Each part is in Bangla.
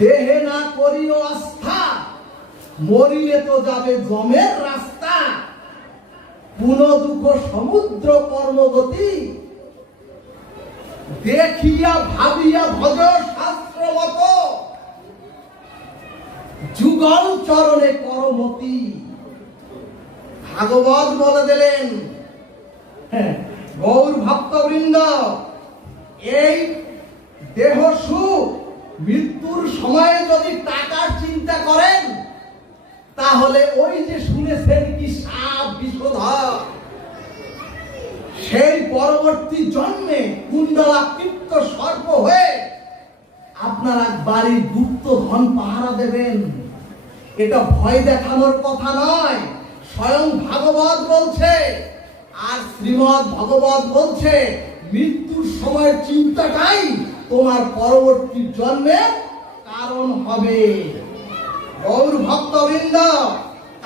দেহে না করিও আস্থা মরিলে তো যাবে জমের রাস্তা। পুন দুঃখ সমুদ্র কর্মগতি দেখিয়া ভাবিয়া ভজ শাস্ত্র মত যুগল চরণে করমতি। ভাগবত বলে দিলেন হ্যাঁ, গৌর ভক্তবৃন্দ এই দেহ সুখ মৃত্যুর সময়ে যদি টাকার চিন্তা করেন, তাহলে ওই যে শুনেছেন কি সাপ বিষধর সেই পরবর্তী জন্মে কুণ্ডলাকৃপ্ত সর্প হয়ে আপনারা বাড়ির গুপ্ত ধন পাহারা দেবেন। এটা ভয় দেখানোর কথা নয়, স্বয়ং ভাগবত বলছে, আর শ্রীমদ ভগবত বলছে, মৃত্যুর সময়ের চিন্তাটাই তোমার পরবর্তী জন্মের কারণ হবে। গৌর ভক্তবৃন্দ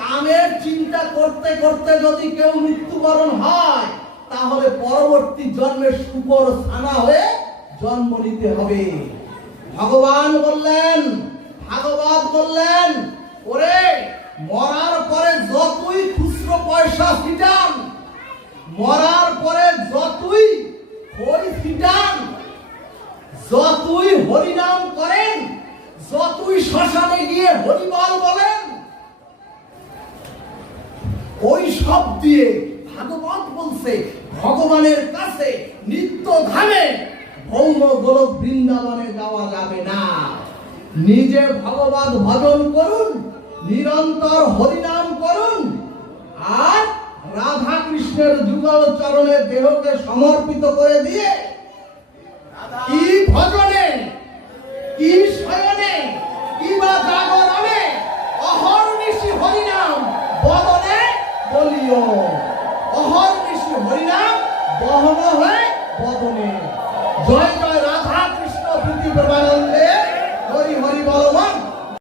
কামের চিন্তা করতে করতে যদি কেউ মৃত্যুবরণ হয়, তাহলে পরবর্তী জন্মে সুপর ছানা হয়ে জন্ম নিতে হবে। ভগবান বললেন, ভাগবত বললেন, ওরে, মরার পরে যতই খুচরো পয়সা ফিটান মরার পরে যতই খই ফিটান যতই হরিনাম করেন যতই শ্মশানে গিয়ে হরিবল বলেন, ওই সব দিয়ে ভাগবত বলছে, ভগবানের কাছে নিত্য ধামে ভৌম গোলক বৃন্দাবনে যাওয়া যাবে না। নিজে ভগবত ভজন করুন, নিরন্তর হরিনাম করুন, আর রাধা কৃষ্ণের যুগল চরণে দেহকে সমর্পিত করে দিয়ে, কি ভজনে, কি শয়নে জাগরণে অহর্নিশি হরিনাম বদনে বলিও। অহর্নিশি হরিনাম বহন হয়ে বদনে জয় জয়